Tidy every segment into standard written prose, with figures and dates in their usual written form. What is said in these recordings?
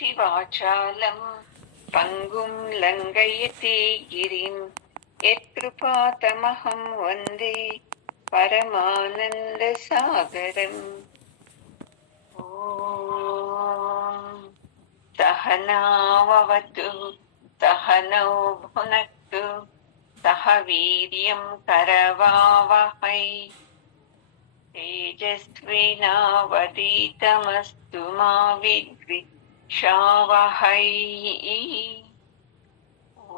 కరోతి వాచాలం పంగుం లంఘయతే గిరిం యత్కృపాతమహం వందే పరమానంద సాగరం. ఓం సహనావతు సహనౌ భునక్తు సహ వీర్యం కరవావహై తేజస్వినావధీతమస్తు మా విద్విషావహై.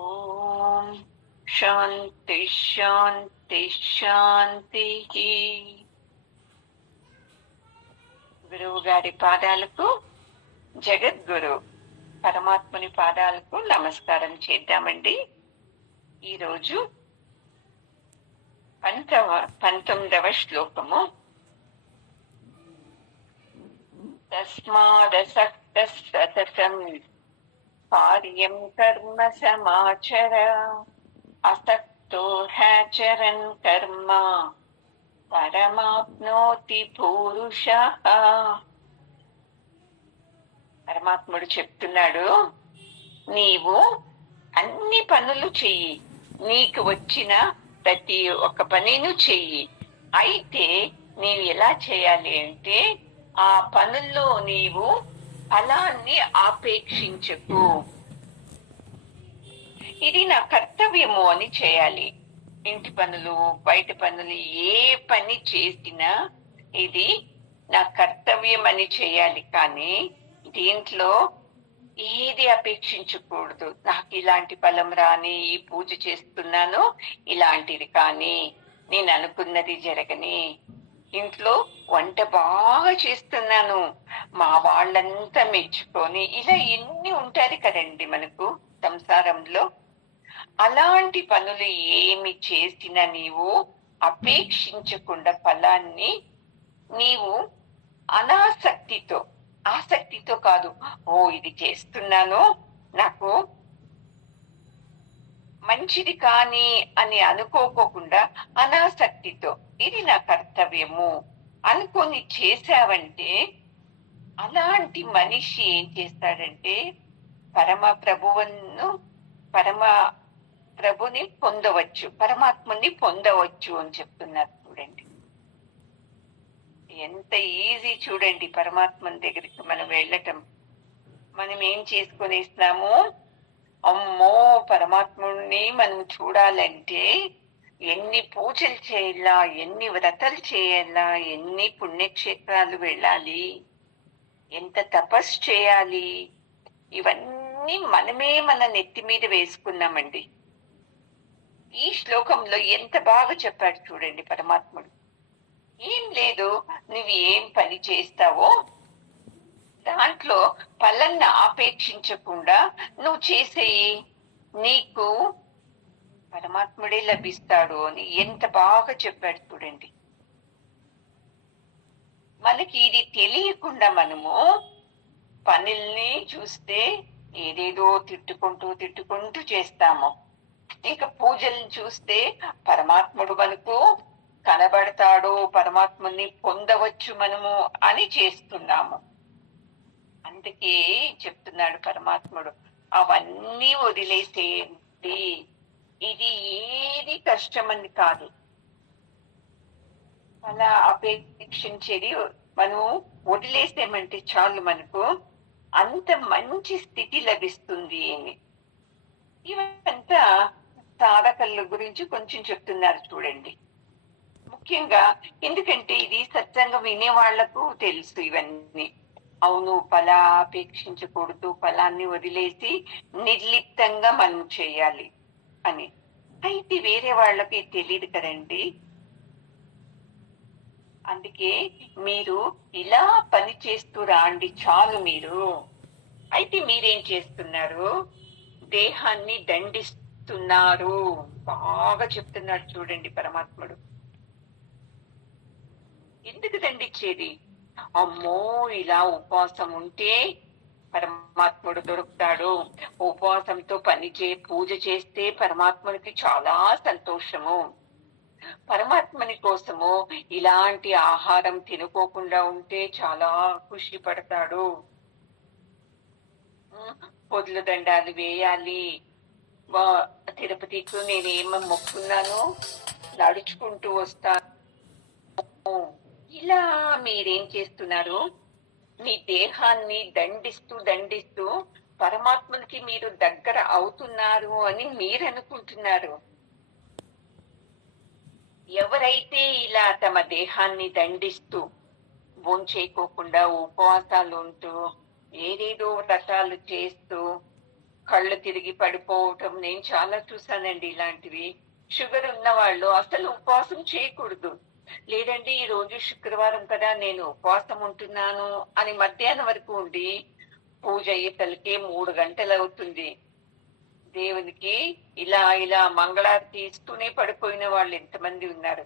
ఓం శాంతి శాంతి శాంతి. గురువు గారి పాదాలకు, జగద్గురు పరమాత్ముని పాదాలకు నమస్కారం చేద్దామండి. ఈరోజు 19వ శ్లోకము. తస్మాదసక్తః సతతం కార్యం కర్మ సమాచర అసక్తో హ్యాచరన్ కర్మ పరమాప్నోతి పురుషః. పరమాత్ముడు చెప్తున్నాడు, నీవు అన్ని పనులు చెయ్యి, నీకు వచ్చిన ప్రతి ఒక్క పనిను చెయ్యి. అయితే నీవు ఎలా చేయాలి అంటే, ఆ పనుల్లో నీవు ఫలాన్ని ఆపేక్షించకు. ఇది నా కర్తవ్యము అని చేయాలి. ఇంటి పనులు, బయట పనులు, ఏ పని చేసినా ఇది నా కర్తవ్యం అని చేయాలి. కానీ దీంట్లో ఏది అపేక్షించకూడదు. నాకు ఇలాంటి ఫలం రాని, ఈ పూజ చేస్తున్నాను, ఇలాంటిది కానీ, నేను అనుకున్నది జరగని, ఇంట్లో వంట బాగా చేస్తున్నాను, మా వాళ్ళంతా మెచ్చుకొని, ఇలా ఎన్ని ఉంటారు కదండి మనకు సంసారంలో. అలాంటి పనులు ఏమి చేసినా నీవు అపేక్షించకుండా ఫలాన్ని నీవు అనాసక్తితో, ఆసక్తితో కాదు, ఓ ఇది చేస్తున్నాను నాకు మంచిది కానీ అని అనుకోకుండా అనాసక్తితో ఇది నా కర్తవ్యము అనుకొని చేశావంటే, అలాంటి మనిషి ఏం చేస్తాడంటే పరమ ప్రభుని పొందవచ్చు, పరమాత్మని పొందవచ్చు అని చెప్తున్నారు. చూడండి ఎంత ఈజీ చూడండి పరమాత్మని దగ్గరికి మనం వెళ్ళటం. మనం ఏం చేసుకొని ఇస్తాము, అమ్మో పరమాత్ముడిని మనం చూడాలంటే ఎన్ని పూజలు చేయాలా, ఎన్ని వ్రతాలు చేయాలా, ఎన్ని పుణ్యక్షేత్రాలు వెళ్ళాలి, ఎంత తపస్సు చేయాలి, ఇవన్నీ మనమే మన నెత్తి మీద వేసుకున్నామండి. ఈ శ్లోకంలో ఎంత బాగా చెప్పాడు చూడండి పరమాత్ముడు. ఏం లేదు, నువ్వు ఏం పని చేస్తావో దాంట్లో ఫలాన్ని ఆపేక్షించకుండా నువ్వు చేసేయి, నీకు పరమాత్ముడే లభిస్తాడు అని ఎంత బాగా చెప్పాడు చూడండి. మనకి ఇది తెలియకుండా మనము పనుల్ని చూస్తే ఏదేదో తిట్టుకుంటూ చేస్తాము. ఇంకా పూజల్ని చూస్తే పరమాత్ముడు మనకు కనబడతాడు, పరమాత్ముని పొందవచ్చు మనము అని చేస్తున్నాము. అందుకే చెప్తున్నాడు పరమాత్ముడు, అవన్నీ వదిలేసేయండి. ఇది ఏది కష్టమని కాదు, అలా అపేక్షించేది మనం వదిలేసేమంటే చాలు, మనకు అంత మంచి స్థితి లభిస్తుంది అని. ఇవంతా సాధకుల గురించి కొంచెం చెప్తున్నారు చూడండి. ముఖ్యంగా ఎందుకంటే ఇది సత్సంగం వినే వాళ్లకు తెలుసు ఇవన్నీ. అవును, ఫలాపేక్షించకూడదు, ఫలాన్ని వదిలేసి నిర్లిప్తంగా మనం చేయాలి అని. అయితే వేరే వాళ్ళకి తెలియదు కదండి. అందుకే మీరు ఇలా పని చేస్తూ రాండి చాలు మీరు. అయితే మీరేం చేస్తున్నారు, దేహాన్ని దండిస్తున్నారు. బాగా చెప్తున్నాడు చూడండి పరమాత్ముడు. ఎందుకు దండించేది? అమ్మో ఇలా ఉపవాసం ఉంటే పరమాత్ముడు దొరుకుతాడు, ఉపవాసంతో పూజ చేస్తే పరమాత్మునికి చాలా సంతోషము, పరమాత్మని కోసము ఇలాంటి ఆహారం తినుకోకుండా ఉంటే చాలా ఖుషి పడతాడు. కోట్ల దండాలు వేయాలి, తిరుపతికి నేనేమో మొక్కున్నానో నడుచుకుంటూ వస్తాను. ఇలా మీరేం చేస్తున్నారు? మీ దేహాన్ని దండిస్తూ దండిస్తూ పరమాత్మకి మీరు దగ్గర అవుతున్నారు అని మీరు అనుకుంటున్నారు. ఎవరైతే ఇలా తమ దేహాన్ని దండిస్తూ భోంచేయకోకుండా ఉపవాసాలు ఉంటూ ఏదేదో వ్రతాలు చేస్తూ కళ్ళు తిరిగి పడిపోవటం నేను చాలా చూసానండి ఇలాంటివి. షుగర్ ఉన్న వాళ్ళు అసలు ఉపవాసం చేయకూడదు. లేదండి ఈ రోజు శుక్రవారం కదా నేను ఉపవాసం ఉంటున్నాను అని మధ్యాహ్నం వరకు ఉండి పూజ అయ్యేసరికి 3 గంటలు అవుతుంది. దేవునికి ఇలా ఇలా మంగళారతి ఇస్తూనే పడిపోయిన వాళ్ళు ఎంతమంది ఉన్నారు,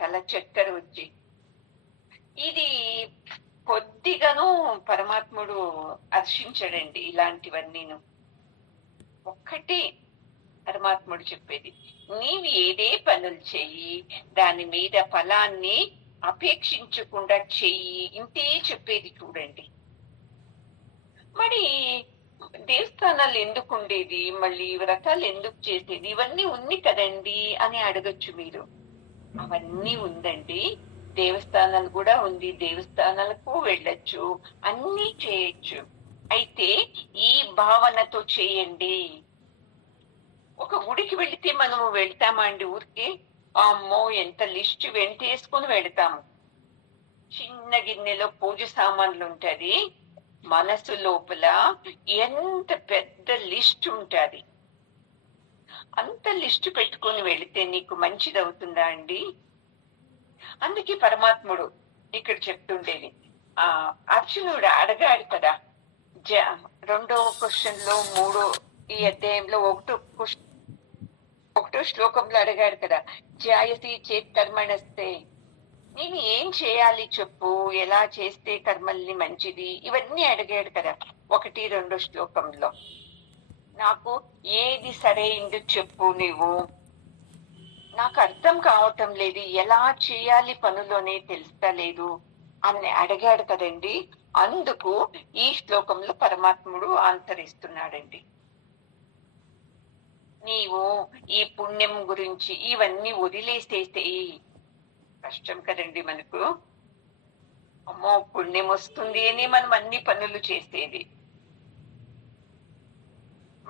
తల చక్కెర వచ్చి. ఇది కొద్దిగాను పరమాత్ముడు హర్షించడండి ఇలాంటివన్నీను. ఒక్కటి పరమాత్ముడు చెప్పేది, నీవు ఏదే పనులు చెయ్యి దాని మీద ఫలాన్ని అపేక్షించకుండా చెయ్యి, ఇంతే చెప్పేది. చూడండి మరి దేవస్థానాలు ఎందుకు ఉండేది, మళ్ళీ వ్రతాలు ఎందుకు చేసేది, ఇవన్నీ ఉంది కదండి అని అడగచ్చు మీరు. అవన్నీ ఉందండి, దేవస్థానాలు కూడా ఉంది, దేవస్థానాలకు వెళ్ళొచ్చు, అన్నీ చేయొచ్చు. అయితే ఈ భావనతో చేయండి. ఒక గుడికి వెళితే మనం వెళ్తామా అండి ఊరికి? అమ్మో ఎంత లిస్ట్ వెంటేసుకుని వెళతాము. చిన్న గిన్నెలో పూజ సామాన్లు ఉంటది, మనసు లోపల ఎంత పెద్ద లిస్ట్ ఉంటది. అంత లిస్ట్ పెట్టుకుని వెళితే నీకు మంచిది అవుతుందా అండి? అందుకే పరమాత్ముడు ఇక్కడ చెప్తుండేది. అర్జునుడు అడగాడు కదా, 2వ క్వశ్చన్ లో 3 అధ్యాయంలో 1వ శ్లోకంలో అడిగాడు కదా, జాయసి చేత్ కర్మణస్తే, నేను ఏం చేయాలి చెప్పు, ఎలా చేస్తే కర్మల్ని మంచిది, ఇవన్నీ అడిగాడు కదా 1, 2 శ్లోకంలో. నాకు ఏది సరైంది చెప్పు, నీవు నాకు అర్థం కావటం లేదు, ఎలా చేయాలి పనులోనే తెలుస్తలేదు అని అడిగాడు కదండి. అందుకు ఈ శ్లోకంలో పరమాత్ముడు ఆన్సర్ ఇస్తున్నాడండి. నీవు ఈ పుణ్యం గురించి ఇవన్నీ వదిలేసేసేయి. కష్టం కదండి మనకు, అమ్మో పుణ్యం వస్తుంది అని మనం అన్ని పనులు చేసేది.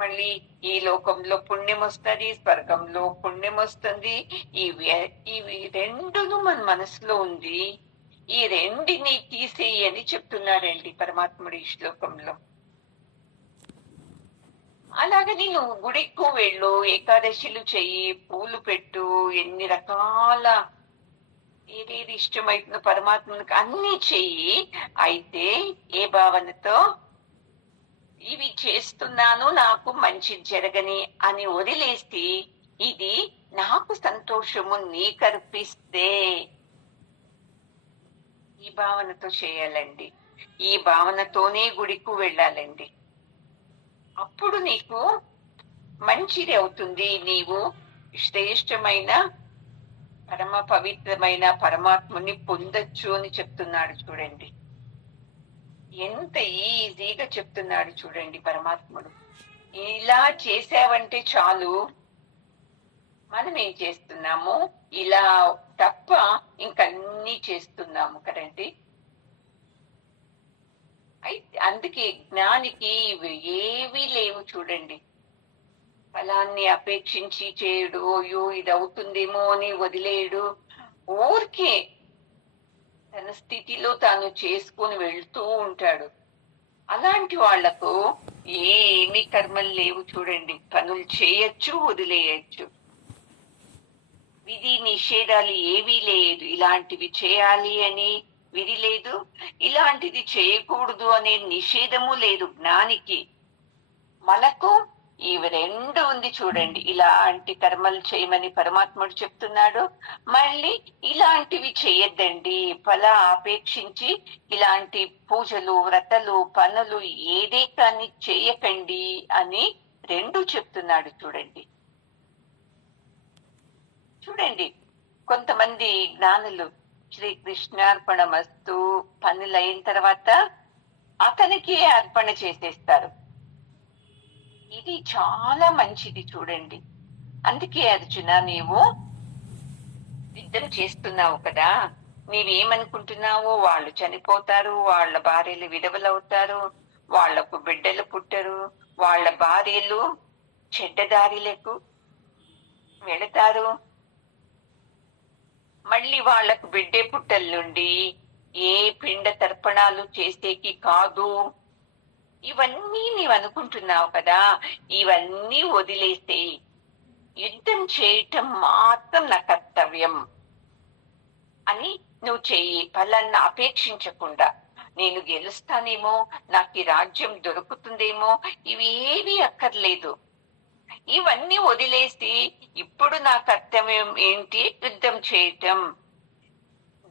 మళ్ళీ ఈ లోకంలో పుణ్యం వస్తుంది, స్వర్గంలో పుణ్యం వస్తుంది. ఇవి రెండును మన మనసులో ఉంది, ఈ రెండిని తీసేయి అని చెప్తున్నాడండి పరమాత్ముడు ఈ శ్లోకంలో. అలాగని నువ్వు గుడికు వెళ్ళు, ఏకాదశిలు చెయ్యి, పూలు పెట్టు, ఎన్ని రకాల ఏదేది ఇష్టమైతుందో పరమాత్మనికి అన్ని చెయ్యి. అయితే ఏ భావనతో? ఇవి చేస్తున్నాను నాకు మంచి జరగని అని వదిలేసి ఇది నాకు సంతోషము నీకర్పిస్తే, ఈ భావనతో చేయాలండి. ఈ భావనతోనే గుడికి వెళ్ళాలండి. అప్పుడు నీకు మంచిది అవుతుంది. నీవు శ్రేష్టమైన పరమ పవిత్రమైన పరమాత్ముని పొందొచ్చు అని చెప్తున్నాడు చూడండి. ఎంత ఈజీగా చెప్తున్నాడు చూడండి పరమాత్ముడు. ఇలా చేసావంటే చాలు. మనం ఏం చేస్తున్నాము? ఇలా తప్ప ఇంకన్నీ చేస్తున్నాము కదండి. అయితే అందుకే జ్ఞానికి ఏవీ లేవు చూడండి. ఫలాన్ని అపేక్షించి చేయడు, అయ్యో ఇది అవుతుందేమో అని వదిలేయడు. ఊరికే తన స్థితిలో తాను చేసుకుని వెళ్తూ ఉంటాడు. అలాంటి వాళ్లకు ఏమి కర్మలు లేవు చూడండి. పనులు చేయొచ్చు, వదిలేయచ్చు. విధి నిషేధాలు ఏవీ లేదు. ఇలాంటివి చేయాలి అని విధి లేదు, ఇలాంటిది చేయకూడదు అనే నిషేధము లేదు జ్ఞానికి. మనకు ఇవి రెండు ఉంది చూడండి. ఇలాంటి కర్మలు చేయమని పరమాత్ముడు చెప్తున్నాడు. మళ్ళీ ఇలాంటివి చేయొద్దండి, ఫల ఆపేక్షించి ఇలాంటి పూజలు, వ్రతలు, పనులు ఏదే కానీ చేయకండి అని రెండు చెప్తున్నాడు చూడండి. చూడండి కొంతమంది జ్ఞానులు శ్రీకృష్ణార్పణమస్తు పనులు అయిన తర్వాత అతనికి అర్పణ చేసేస్తారు. ఇది చాలా మంచిది చూడండి. అందుకే అర్జున, నీవు యుద్ధం చేస్తున్నావు కదా, నీవేమనుకుంటున్నావు? వాళ్ళు చనిపోతారు, వాళ్ళ భార్యలు విధవలవుతారు, వాళ్లకు బిడ్డలు పుట్టరు, వాళ్ళ భార్యలు చెడ్డదారిలకు వెళతారు, మళ్ళీ వాళ్లకు బిడ్డే పుట్టల నుండి ఏ పిండ తర్పణాలు చేసేకి కాదు. ఇవన్నీ నీవనుకుంటున్నావు కదా, ఇవన్నీ వదిలేస్తే యుద్ధం చేయటం మాత్రం నా కర్తవ్యం అని నువ్వు చెయ్యి. ఫలాన్ని అపేక్షించకుండా, నేను గెలుస్తానేమో, నాకు ఈ రాజ్యం దొరుకుతుందేమో, ఇవి ఏవి అక్కర్లేదు. ఇవన్నీ వదిలేసి ఇప్పుడు నా కర్తవ్యం ఏంటి? యుద్ధం చేయటం.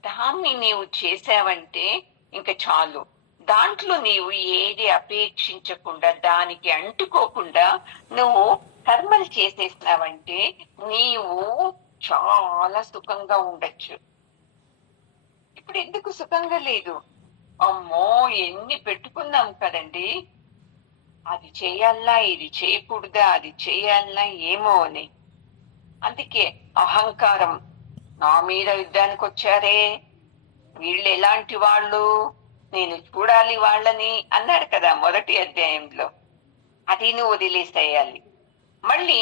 దాన్ని నీవు చేసావంటే ఇంకా చాలు. దాంట్లో నీవు ఏది అపేక్షించకుండా, దానికి అంటుకోకుండా నువ్వు కర్మలు చేసేసినావంటే నీవు చాలా సుఖంగా ఉండొచ్చు. ఇప్పుడు ఎందుకు సుఖంగా లేదు? అమ్మో, ఎన్ని పెట్టుకున్నాం కదండి, అది చేయాలన్నా, ఇది చేయకూడదా, అది చేయాలన్నా ఏమో అని. అందుకే అహంకారం, నా మీద యుద్ధానికి వచ్చారే, వీళ్ళు ఎలాంటి వాళ్ళు, నేను చూడాలి వాళ్ళని అన్నాడు కదా మొదటి అధ్యాయంలో. అది నువ్వు వదిలేసేయాలి. మళ్ళీ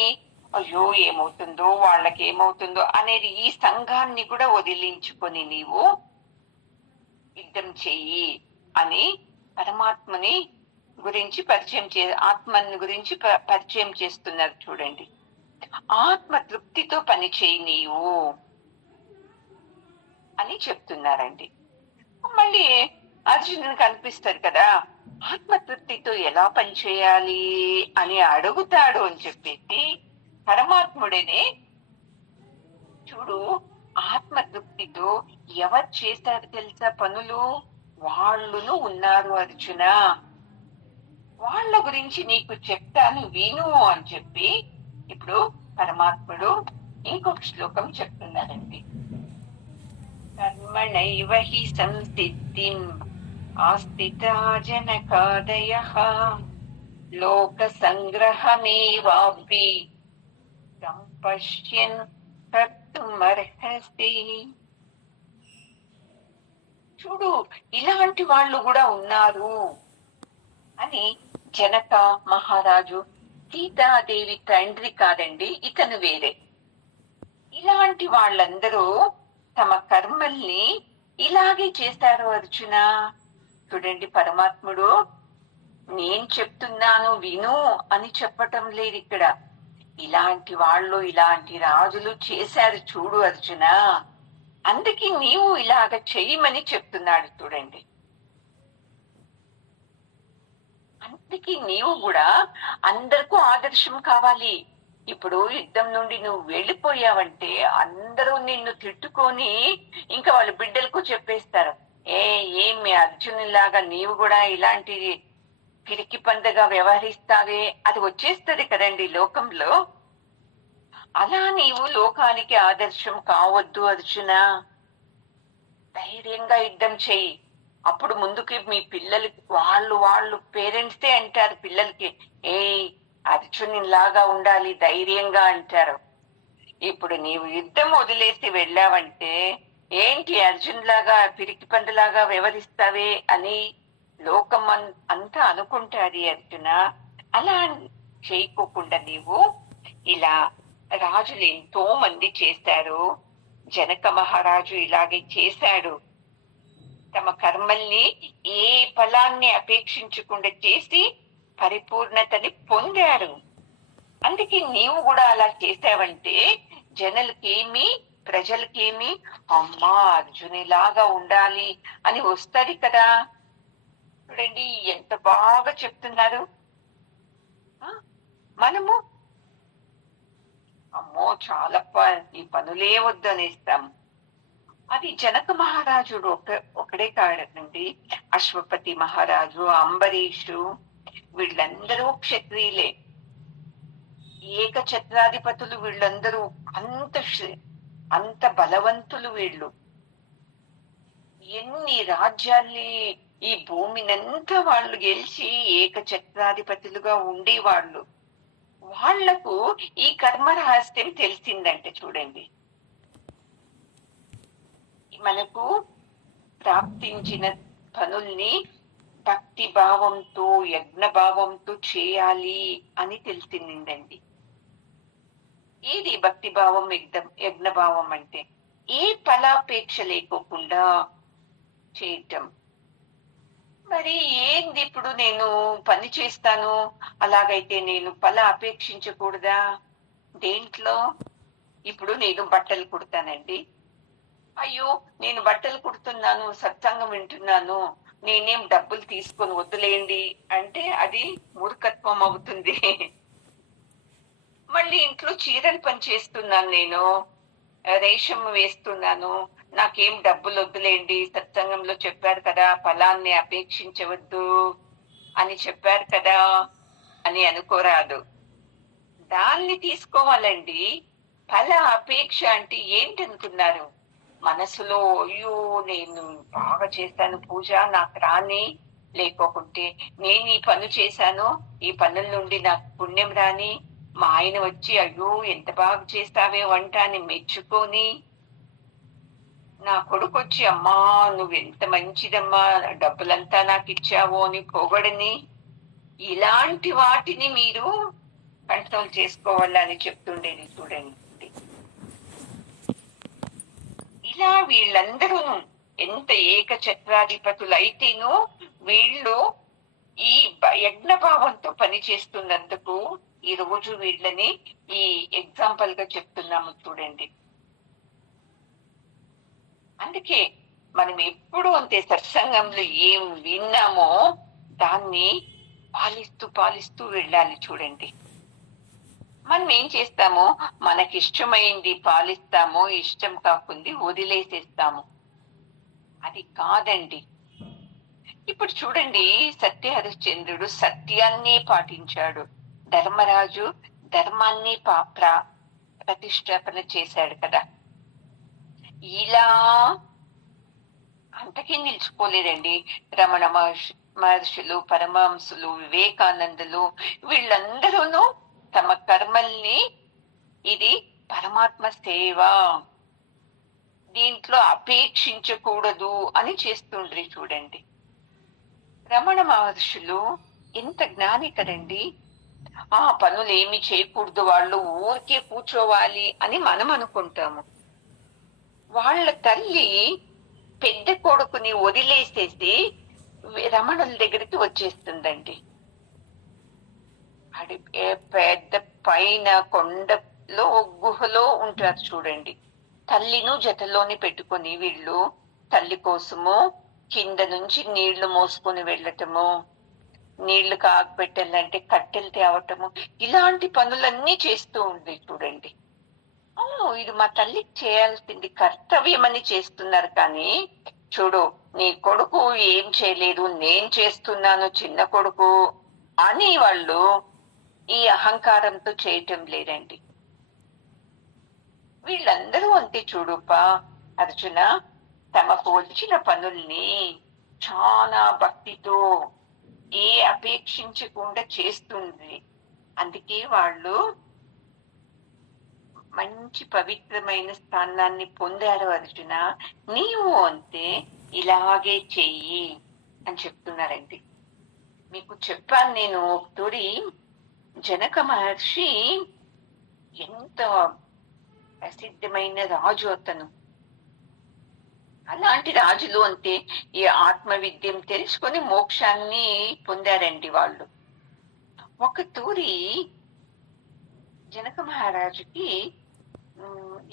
అయ్యో ఏమవుతుందో, వాళ్ళకి ఏమవుతుందో అనేది ఈ సంఘాన్ని కూడా వదిలించుకొని నీవు యుద్ధం చెయ్యి అని పరమాత్మని గురించి పరిచయం ఆత్మని గురించి పరిచయం చేస్తున్నారు చూడండి. ఆత్మ తృప్తితో పని చేయి నీవు అని చెప్తున్నారండి. మళ్ళీ అర్జునునికి అనిపిస్తారు కదా, ఆత్మతృప్తితో ఎలా పనిచేయాలి అని అడుగుతాడు అని చెప్పేసి పరమాత్ముడినే చూడు, ఆత్మతృప్తితో ఎవరు చేశారు తెలుసా పనులు? వాళ్ళును ఉన్నారు అర్జున, వాళ్ళ గురించి నీకు చెప్తాను విను అని చెప్పి ఇప్పుడు పరమాత్ముడు ఇంకొక శ్లోకం చెప్తున్నారండి. కర్మణైవ హి సంసిద్ధిం ఆస్థితా జనకాదయః లోక సంగ్రహమేవాపి సంపశ్యన్ కర్తుమర్హసి. చూడు, ఇలాంటి వాళ్ళు కూడా ఉన్నారు అని జనక మహారాజు, సీతాదేవి తండ్రి కాదండి, ఇతను వేరే. ఇలాంటి వాళ్ళందరూ తమ కర్మల్ని ఇలాగే చేశారు అర్జున. చూడండి, పరమాత్ముడు నేను చెప్తున్నాను విను అని చెప్పటం లేదు ఇక్కడ. ఇలాంటి వాళ్ళు, ఇలాంటి రాజులు చేశారు చూడు అర్జున, అందుకే నీవు ఇలాగ చెయ్యమని చెప్తున్నాడు చూడండి. అందుకే నీవు కూడా అందరికీ ఆదర్శం కావాలి. ఇప్పుడు యుద్ధం నుండి నువ్వు వెళ్ళిపోయావంటే అందరూ నిన్ను తిట్టుకొని ఇంకా వాళ్ళ బిడ్డలకు చెప్పేస్తారు, ఏమి అర్జునులాగా నీవు కూడా ఇలాంటి పిరికి పందగా వ్యవహరిస్తావే, అది వచ్చేస్తది కదండి లోకంలో. అలా నీవు లోకానికి ఆదర్శం కావద్దు అర్జున. ధైర్యంగా యుద్ధం చెయ్యి. అప్పుడు ముందుకి మీ పిల్లలకి వాళ్ళు పేరెంట్సే అంటారు పిల్లలకి, అర్జుని లాగా ఉండాలి ధైర్యంగా అంటారు. ఇప్పుడు నీవు యుద్ధం వదిలేసి వెళ్ళావంటే ఏంటి అర్జున్ లాగా పిరికి పండులాగా వ్యవహరిస్తావే అని లోకం అంతా అనుకుంటాది అర్జున. అలా చేయకోకుండా నీవు ఇలా, రాజులు ఎంతో మంది చేశారు, జనక మహారాజు ఇలాగే చేశాడు. తమ కర్మల్ని ఏ ఫలాన్ని అపేక్షించకుండా చేసి పరిపూర్ణతని పొందారు. అందుకే నీవు కూడా అలా చేసావంటే జనులకేమి, ప్రజలకేమి, అమ్మా అర్జునిలాగా ఉండాలి అని వస్తుంది కదా. చూడండి ఎంత బాగా చెప్తున్నారు. మనము అమ్మో చాలా ఈ పనులే వద్దు అనేస్తాం. అది జనక మహారాజుడు ఒకడే కాడండి, అశ్వపతి మహారాజు, అంబరీషు, వీళ్ళందరూ క్షత్రియులే, ఏక ఛత్రాధిపతులు. వీళ్ళందరూ అంత బలవంతులు. వీళ్ళు ఎన్ని రాజ్యాల్ని, ఈ భూమినంతా వాళ్ళు గెలిచి ఏక ఛత్రాధిపతులుగా ఉండేవాళ్ళు. వాళ్లకు ఈ కర్మ రహస్యం తెలిసిందంటే చూడండి, మనకు ప్రాప్తించిన పనుల్ని భక్తి భావంతో యజ్ఞ భావంతో చేయాలి అని తెలిసిందండి. ఏది భక్తి భావం యజ్ఞ భావం అంటే ఏ ఫలాపేక్ష లేకోకుండా చేయటం. మరి ఏంది ఇప్పుడు నేను పని చేస్తాను, అలాగైతే నేను ఫల అపేక్షించకూడదా? దేంట్లో? ఇప్పుడు నేను బట్టలు కుడతానండి. అయ్యో నేను బట్టలు కుడుతున్నాను, సత్సంగం వింటున్నాను, నేనేం డబ్బులు తీసుకొని వద్దులేండి అంటే అది మూర్ఖత్వం అవుతుంది. మళ్ళీ ఇంట్లో చీరలు పని చేస్తున్నాను, నేను రేషం వేస్తున్నాను, నాకేం డబ్బులు వద్దులేండి, సత్సంగంలో చెప్పారు కదా ఫలాన్ని అపేక్షించవద్దు అని చెప్పారు కదా అని అనుకోరాదు. దాన్ని తీసుకోవాలండి. ఫల అపేక్ష అంటే ఏంటి అనుకున్నారు? మనసులో అయ్యో నేను బాగా చేశాను పూజ, నాకు రాని, లేకోకుంటే నేను ఈ పని చేశాను, ఈ పనుల నుండి నాకు పుణ్యం రాని, మా ఆయన వచ్చి అయ్యో ఎంత బాగా చేస్తావే వంట అని మెచ్చుకొని, నా కొడుకు వచ్చి అమ్మా నువ్వెంత మంచిదమ్మా, డబ్బులంతా నాకు ఇచ్చావో అని పొగడని, ఇలాంటి వాటిని మీరు కంట్రోల్ చేసుకోవాలని చెప్తుండేది చూడండి. ఇలా వీళ్ళందరూ ఎంత ఏకఛత్రాధిపతులైతేనో వీళ్ళు ఈ యజ్ఞ భావంతో పని చేస్తున్నందుకు ఈ రోజు వీళ్ళని ఈ ఎగ్జాంపుల్ గా చెప్తున్నాము చూడండి. అందుకే మనం ఎప్పుడు అంతే సత్సంగంలో ఏం విన్నామో దాన్ని పాలిస్తూ పాలిస్తూ వెళ్ళాలి చూడండి. మనం ఏం చేస్తామో మనకిష్టమైంది పాలిస్తామో, ఇష్టం కాకుంది వదిలేసేస్తాము. అది కాదండి. ఇప్పుడు చూడండి, సత్య హరిశ్చంద్రుడు సత్యాన్ని పాటించాడు, ధర్మరాజు ధర్మాన్ని ప్రతిష్టాపన చేశాడు కదా. ఇలా అంతకీ నిలిచిపోలేదండి. రమణ మహర్షులు, పరమహంసులు, వివేకానందులు వీళ్ళందరూను తమ కర్మల్ని ఇది పరమాత్మ సేవ, దీంట్లో అపేక్షించకూడదు అని చేస్తుండ్రి చూడండి. రమణ మహర్షులు ఎంత జ్ఞాని కదండి. ఆ పనులు ఏమి చేయకూడదు, వాళ్ళు ఊరికే కూర్చోవాలి అని మనం అనుకుంటాము. వాళ్ళ తల్లి పెద్ద కొడుకుని వదిలేసేసి రమణుల దగ్గరికి వచ్చేస్తుందండి. అది పెద్ద పైన కొండలో గుహలో ఉంటారు చూడండి. తల్లిను జతలోని పెట్టుకుని వీళ్ళు తల్లి కోసము కింద నుంచి నీళ్లు మోసుకొని వెళ్ళటము, నీళ్లు కాగపెట్టాలంటే కట్టెలు తేవటము, ఇలాంటి పనులన్నీ చేస్తూ ఉంది చూడండి. అవును, ఇది మా తల్లికి చేయాల్సింది కర్తవ్యం అని చేస్తున్నారు. కానీ చూడు, నీ కొడుకు ఏం చేయలేదు, నేను చేస్తున్నాను చిన్న కొడుకు అని వాళ్ళు ఈ అహంకారంతో చేయటం లేదండి. వీళ్ళందరూ అంతే చూడుపా అర్జున, తమకు వచ్చిన పనుల్ని చాలా భక్తితో ఏ అపేక్షించకుండా చేస్తుంది. అందుకే వాళ్ళు మంచి పవిత్రమైన స్థానాన్ని పొందారు. అర్జున, నీవు అంతే ఇలాగే చెయ్యి అని చెప్తున్నారండి. మీకు చెప్పాను నేను ఒకటి, జనక మహర్షి ఎంత ప్రసిద్ధమైన రాజు అతను. అలాంటి రాజులు అంతే ఈ ఆత్మ విద్యం తెలుసుకొని మోక్షాన్ని పొందారండి వాళ్ళు. ఒక తూరి జనక మహారాజుకి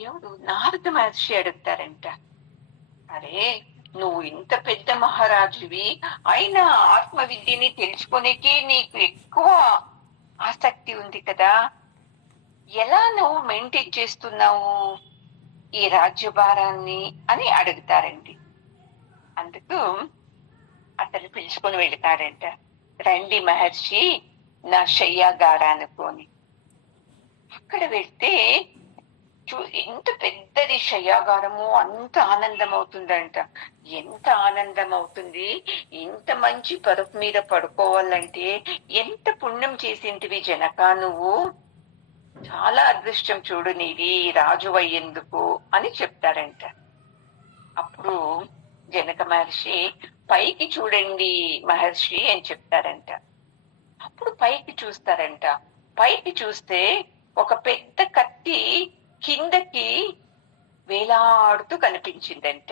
ఎవడు నారద మహర్షి అడుగుతారంట, అరే నువ్వు ఇంత పెద్ద మహారాజువి అయినా ఆత్మ విద్యని తెలుసుకునేకే నీకు ఎక్కువ ఆసక్తి ఉంది కదా, ఎలా నువ్వు మెయింటైన్ చేస్తున్నావు ఈ రాజ్యభారాన్ని అని అడుగుతారండి. అందుకు అతను పిలుచుకొని వెళతాడంట, రండి మహర్షి నా శయ్యాగార అనుకోని. అక్కడ వెళ్తే ఎంత పెద్దది శయ్యాగారము, అంత ఆనందం అవుతుందంట. ఎంత ఆనందం అవుతుంది! ఇంత మంచి పరుపు మీద పడుకోవాలంటే ఎంత పుణ్యం చేసింటివి జనకా నువ్వు. చాలా అదృష్టం చూడు నీది రాజువయ్యేందుకు అని చెప్తారంట. అప్పుడు జనక మహర్షి, పైకి చూడండి మహర్షి అని చెప్తారంట. అప్పుడు పైకి చూస్తారంట. పైకి చూస్తే ఒక పెద్ద కత్తి కిందకి వేలాడుతూ కనిపించిందంట.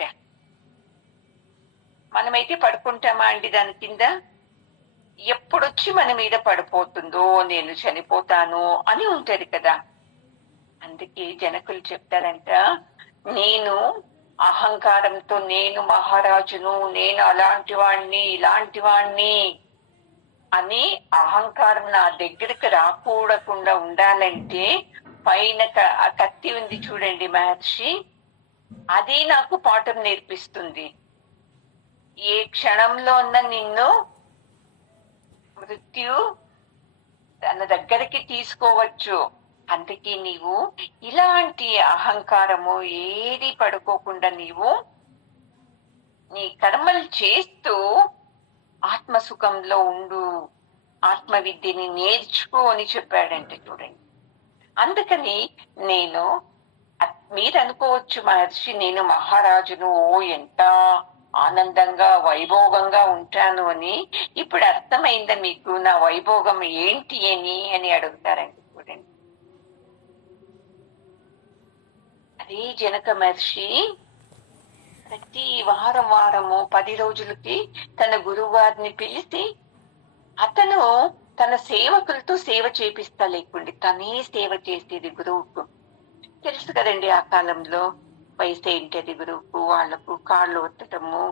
మనమైతే పడుకుంటామా అండి దాని కింద? ఎప్పుడొచ్చి మన మీద పడిపోతుందో, నేను చనిపోతాను అని ఉంటది కదా. అందుకే జనకులు చెప్తారంట, నేను అహంకారంతో నేను మహారాజును, నేను అలాంటి వాణ్ణి, ఇలాంటి వాణ్ణి అని అహంకారం నా దగ్గరికి రాకూడకుండా ఉండాలంటే పైన ఆ కత్తి ఉంది చూడండి మహర్షి, అది నాకు పాఠం నేర్పిస్తుంది. ఏ క్షణంలో ఉన్న నిన్ను మృత్యు తన దగ్గరికి తీసుకోవచ్చు. అందుకే నీవు ఇలాంటి అహంకారము ఏది పడుకోకుండా నీవు నీ కర్మలు చేస్తూ ఆత్మసుఖంలో ఉండు, ఆత్మ విద్యని నేర్చుకో అని చెప్పాడంటే చూడండి. అందుకని నేను, మీరు అనుకోవచ్చు మహర్షి నేను మహారాజును, ఎంత ఆనందంగా వైభోగంగా ఉంటాను అని. ఇప్పుడు అర్థమైందా మీకు నా వైభోగం ఏంటి అని అడుగుతారండి చూడండి. అదే జనక మహర్షి ప్రతి వారము 10 రోజులకి తన గురువు గారిని పిలిచి అతను తన సేవకులతో సేవ చేపిస్తా లేకుండి తనే సేవ చేసేది గురువుకు. తెలుసు కదండి ఆ కాలంలో వయసు ఏంటది గురువుకు, వాళ్లకు కాళ్ళు ఒత్తటము,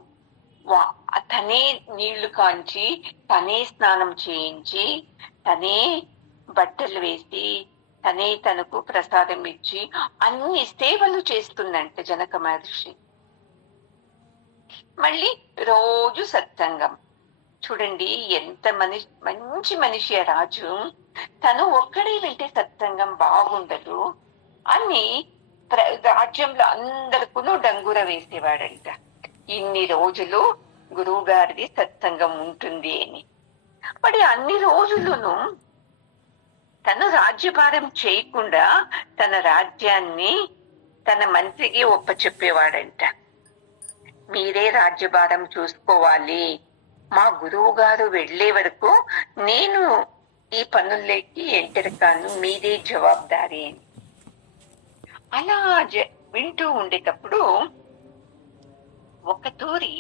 తనే నీళ్లు కాంచి, తనే స్నానం చేయించి, తనే బట్టలు వేసి, తనే తనకు ప్రసాదం ఇచ్చి అన్ని సేవలు చేస్తుందంట జనక మహర్షి. మళ్ళీ రోజు సత్సంగం. చూడండి ఎంత మంచి మనిషి ఆ రాజు. తను ఒక్కడే వింటే సత్సంగం బాగుండదు అని రాజ్యంలో అందరికీ డంగుర వేసేవాడంట. ఇన్ని రోజులు గురువు గారిది సత్సంగం ఉంటుంది అని. మరి అన్ని రోజులను తను రాజ్యభారం చేయకుండా తన రాజ్యాన్ని తన మంత్రికి ఒప్పచెప్పేవాడంట. మీరే రాజ్యభారం చూసుకోవాలి, మా గురువు గారు వెళ్లే వరకు నేను ఈ పనుల్లోకి ఎంటర్ కాను, మీదే జవాబుదారీ అని. అలా వింటూ ఉండేటప్పుడు ఒక తూరి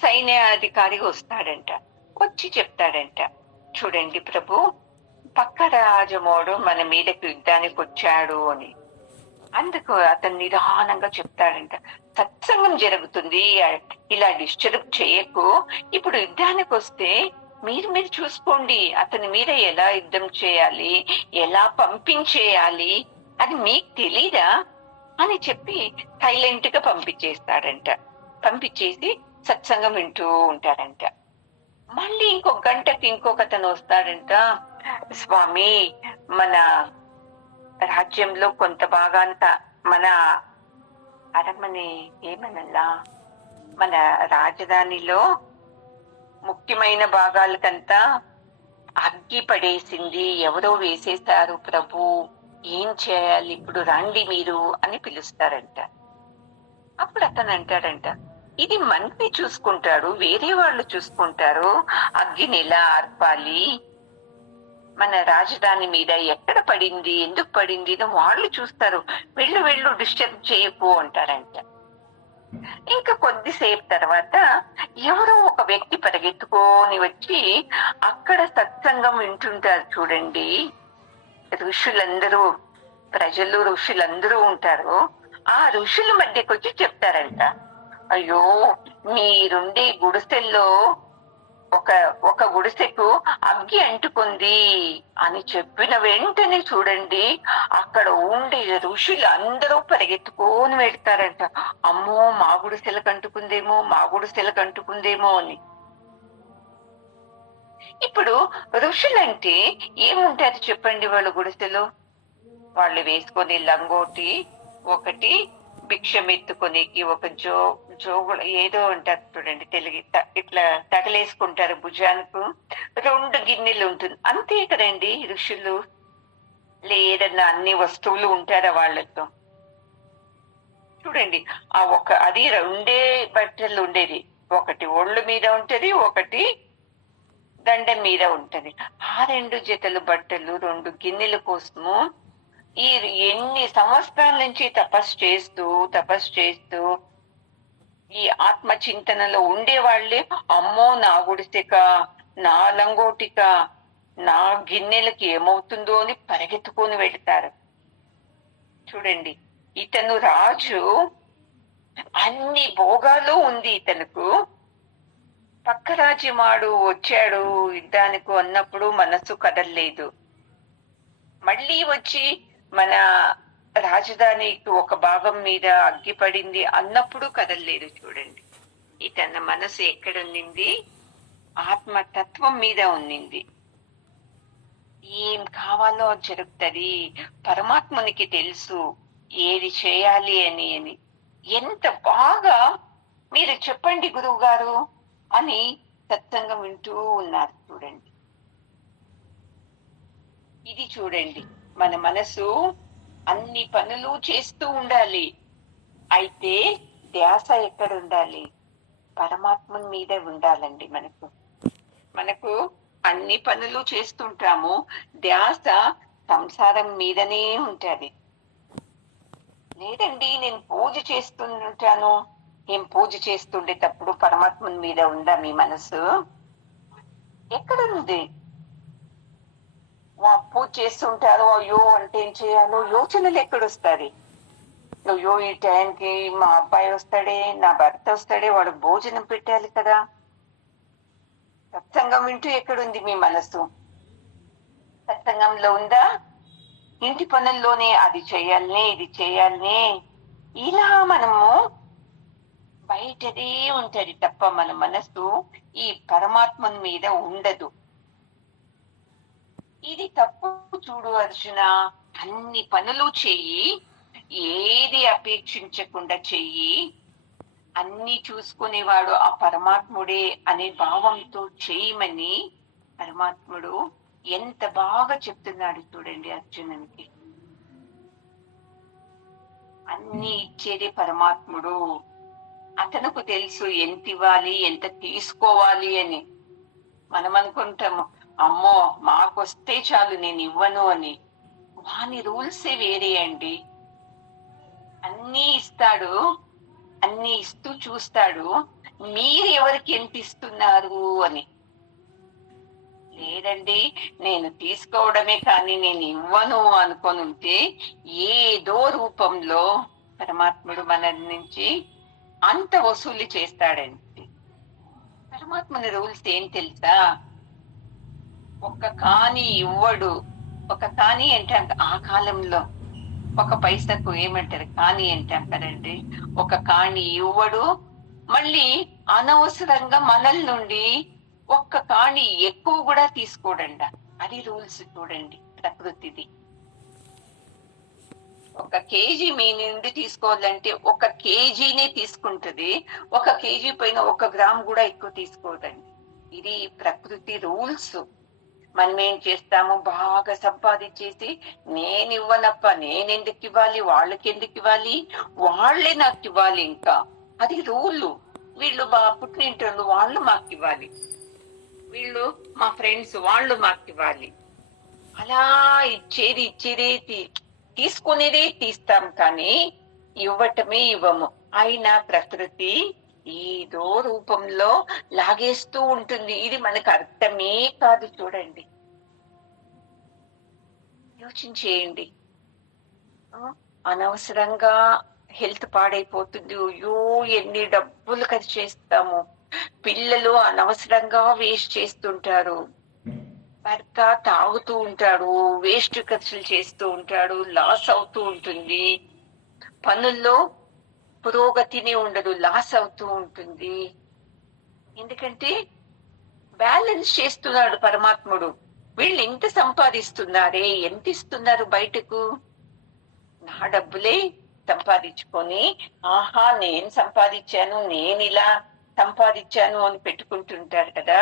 సైన్యాధికారి వస్తాడంట. వచ్చి చెప్తాడంట, చూడండి ప్రభు, పక్క రాజమోడు మన మీదకి యుద్ధానికి వచ్చాడు అని. అందుకు అతను నిదానంగా చెప్తాడంట, సత్సంగం జరుగుతుంది, ఇలా డిస్టర్బ్ చేయకు. ఇప్పుడు యుద్ధానికి వస్తే మీరు చూసుకోండి, అతని మీద ఎలా యుద్ధం చేయాలి, ఎలా పంపించేయాలి అది మీకు తెలీదా అని చెప్పి సైలెంట్ గా పంపించేస్తాడంట. పంపించేసి సత్సంగం వింటూ ఉంటారంట. మళ్ళీ ఇంకొక గంటకి ఇంకొక అతను వస్తాడంట, స్వామి మన రాజ్యంలో కొంత భాగాంత, మన అరమని ఏమనల్లా, మన రాజధానిలో ముఖ్యమైన భాగాలకంతా అగ్గి పడేసింది, ఎవరో వేసేశారు ప్రభు, ఏం చేయాలి ఇప్పుడు, రండి మీరు అని పిలుస్తారంట. అప్పుడు అతను అంటాడంట, ఇది మంత్రి చూసుకుంటాడు, వేరే వాళ్ళు చూసుకుంటారు, అగ్గిని ఎలా ఆర్పాలి, మన రాజధాని మీద ఎక్కడ పడింది, ఎందుకు పడింది వాళ్ళు చూస్తారు, వెళ్ళు డిస్టర్బ్ చేయకు అంటారంట. ఇంకా కొద్దిసేపు తర్వాత ఎవరో ఒక వ్యక్తి పరిగెత్తుకొని వచ్చి అక్కడ సత్సంగం వింటుంటారు చూడండి. ఋషులందరూ, ప్రజలు ఋషులందరూ ఉంటారు. ఆ ఋషుల మధ్యకి వచ్చి చెప్తారంట, అయ్యో మీరుండే గుడిసెల్లో ఒక గుడిసెకు అగ్గి అంటుకుంది అని చెప్పిన వెంటనే చూడండి అక్కడ ఉండే ఋషులు అందరూ పరిగెత్తుకొని వెళ్తారంట. అమ్మో మా గుడిసెలకు అంటుకుందేమో, మా గుడిసెలకు అంటుకుందేమో అని. ఇప్పుడు ఋషులంటే ఏముంటారు చెప్పండి వాళ్ళ గుడిసెలో? వాళ్ళు వేసుకొని లంగోటి ఒకటి, భిక్షమెత్తుకొనికి ఒక జోగులు ఏదో అంటారు చూడండి, తెలుగు ఇట్లా తగలేసుకుంటారు భుజానికి, 2 గిన్నెలు ఉంటుంది అంతే కదండి ఋషులు. లేదన్నా అన్ని వస్తువులు ఉంటారా వాళ్ళతో? చూడండి, అది 2 బట్టలు ఉండేది, ఒకటి ఒళ్ళు మీద ఉంటది, ఒకటి దండం మీద ఉంటది. ఆ 2 జతలు బట్టలు 2 గిన్నెల కోసము ఈ ఎన్ని సంవత్సరాల నుంచి తపస్సు చేస్తూ ఈ ఆత్మ చింతనలో ఉండేవాళ్ళే, అమ్మో నా గుడిసెక, నా లంగోటిక, నా గిన్నెలకి ఏమవుతుందో అని పరిగెత్తుకొని వెళ్తారు. చూడండి, ఇతను రాజు, అన్ని భోగాలు ఉంది ఇతనుకు. పక్క రాజ్యమాడు వచ్చాడు యుద్ధానికి అన్నప్పుడు మనసు కదలలేదు. మళ్ళీ వచ్చి మన రాజధానికి ఒక భాగం మీద అగ్గిపడింది అన్నప్పుడు కదలలేదు. చూడండి, ఇతని మనసు ఎక్కడుంది? ఆత్మతత్వం మీద ఉన్నింది. ఏం కావాలో జరుగుతుంది, పరమాత్మునికి తెలుసు ఏది చేయాలి అని. ఎంత బాగా మీరు చెప్పండి గురువు గారు అని సత్సంగం వింటూ ఉన్నారు. చూడండి, ఇది చూడండి, మన మనసు అన్ని పనులు చేస్తూ ఉండాలి. అయితే ధ్యాస ఎక్కడ ఉండాలి? పరమాత్మ మీద ఉండాలండి. మనకు అన్ని పనులు చేస్తుంటాము, ధ్యాస సంసారం మీదనే ఉంటది. లేదండి నేను పూజ చేస్తుంటాను, పూజ చేస్తుండేటప్పుడు పరమాత్మ మీద ఉందా మీ మనసు? ఎక్కడుంది? పూజ చేస్తుంటారు, అయ్యో అంటే ఏం చేయాలో యోచనలు ఎక్కడొస్తుంది? అయ్యో ఈ టైంకి మా అబ్బాయి వస్తాడే, నా భర్త వస్తాడే, వాడు భోజనం పెట్టాలి కదా. సత్సంగం వింటూ ఎక్కడుంది మీ మనసు? సత్సంగంలో ఉందా? ఇంటి పనుల్లోనే అది చేయాలనే, ఇది చేయాలనే, ఇలా మనము బయటదే ఉంటది తప్ప మన మనసు ఈ పరమాత్మ మీద ఉండదు. ఇది తప్పు. చూడు అర్జున, అన్ని పనులు చెయ్యి, ఏది అపేక్షించకుండా చెయ్యి, అన్ని చూసుకునేవాడు ఆ పరమాత్ముడే అనే భావంతో చేయమని పరమాత్ముడు ఎంత బాగా చెప్తున్నాడు చూడండి అర్జునునికి. అన్ని ఇచ్చేది పరమాత్ముడు, అతనుకు తెలుసు ఎంత ఇవ్వాలి, ఎంత తీసుకోవాలి అని. మనం అనుకుంటాము, అమ్మో మాకొస్తే చాలు నేను ఇవ్వను అని. వాని రూల్సే వేరే అండి. అన్నీ ఇస్తాడు, అన్ని ఇస్తూ చూస్తాడు, మీరు ఎవరికి ఎంత ఇస్తున్నారు అని. లేదండి నేను తీసుకోవడమే కానీ నేను ఇవ్వను అనుకొని ఉంటే ఏదో రూపంలో పరమాత్ముడు మన నుంచి అంత వసూలు చేస్తాడండి. పరమాత్ముని రూల్స్ ఏం తెలుసా? ఒక్క కాని ఇవ్వడు. ఒక కాని అంటే ఆ కాలంలో ఒక పైసకు ఏమంటారు కాని అంటాం కదండి. ఒక కాని ఇవ్వడు, మళ్ళీ అనవసరంగా మనల్ నుండి ఒక్క కాణి ఎక్కువ కూడా తీసుకోడండ. అది రూల్స్ చూడండి ప్రకృతిది. 1 కేజీ మీ నుండి తీసుకోవాలంటే 1 కేజీనే తీసుకుంటది, 1 కేజీ పైన 1 గ్రామ్ కూడా ఎక్కువ తీసుకోదండి. ఇది ప్రకృతి రూల్స్. మనం ఏం చేస్తాము, బాగా సంపాదించేసి నేను ఇవ్వనప్ప, నేనెందుకు ఇవ్వాలి, వాళ్ళకి ఎందుకు ఇవ్వాలి, వాళ్ళే నాకు ఇవ్వాలి. ఇంకా అది రూలు. వీళ్ళు పుట్టినింటోళ్ళు వాళ్ళు మాకు ఇవ్వాలి, వీళ్ళు మా ఫ్రెండ్స్ వాళ్ళు మాకు ఇవ్వాలి. అలా ఇచ్చేదే తీసుకునేదే తీస్తాం కానీ ఇవ్వటమే ఇవ్వము. అయినా ప్రకృతి ఏదో రూపంలో లాగేస్తూ ఉంటుంది. ఇది మనకు అర్థమే కాదు. చూడండి, యోచించేయండి. అనవసరంగా హెల్త్ పాడైపోతుంది. అయ్యో ఎన్ని డబ్బులు ఖర్చు చేస్తాము. పిల్లలు అనవసరంగా వేస్ట్ చేస్తుంటారు. భర్త తాగుతూ ఉంటాడు, వేస్ట్ ఖర్చులు చేస్తూ ఉంటాడు, లాస్ అవుతూ ఉంటుంది. పనుల్లో పురోగతిని ఉండదు, లాస్ అవుతూ ఉంటుంది. ఎందుకంటే బ్యాలెన్స్ చేస్తున్నాడు పరమాత్ముడు. వీళ్ళు ఎంత సంపాదిస్తున్నారే, ఎంత ఇస్తున్నారు బయటకు, నా డబ్బులే సంపాదించుకొని, ఆహా నేను సంపాదించాను, నేను ఇలా సంపాదించాను అని పెట్టుకుంటుంటారు కదా.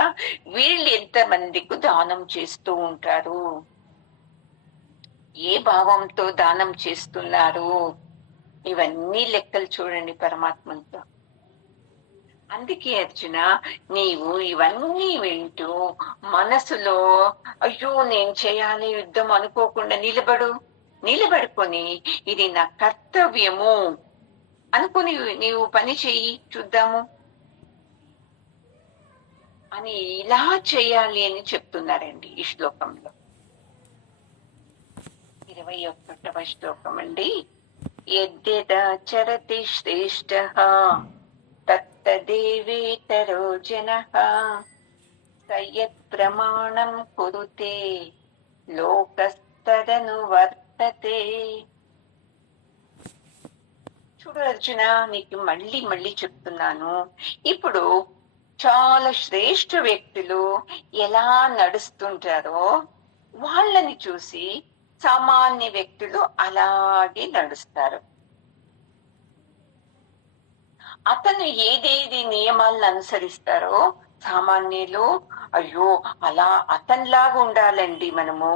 వీళ్ళు ఎంత మందికి దానం చేస్తూ ఉంటారు, ఏ భావంతో దానం చేస్తున్నారు, ఇవన్నీ లెక్కలు చూడండి పరమాత్మతో. అందుకే అర్జున, నీవు ఇవన్నీ వింటూ మనసులో అయ్యో నేను చేయాలి యుద్ధం అనుకోకుండా నిలబడుకొని ఇది నా కర్తవ్యము అనుకుని నీవు పని చెయ్యి చూద్దాము అని ఇలా చేయాలి అని చెప్తున్నారండి ఈ శ్లోకంలో. 21వ శ్లోకం అండి. యద్యదాచరతి శ్రేష్ఠః తత్తదేవేతరో జనః స యత్ప్రమాణం కురుతే లోకస్తదనువర్తతే. చూడు అర్జున, నీకు మళ్ళీ మళ్ళీ చెప్తున్నాను, ఇప్పుడు చాలా శ్రేష్ఠ వ్యక్తులు ఎలా నడుస్తుంటారో వాళ్ళని చూసి సామాన్య వ్యక్తులు అలాగే నడుస్తారు. అతను ఏదేది నియమాలను అనుసరిస్తారో సామాన్యులు అయ్యో అలా అతనిలాగా ఉండాలండి, మనము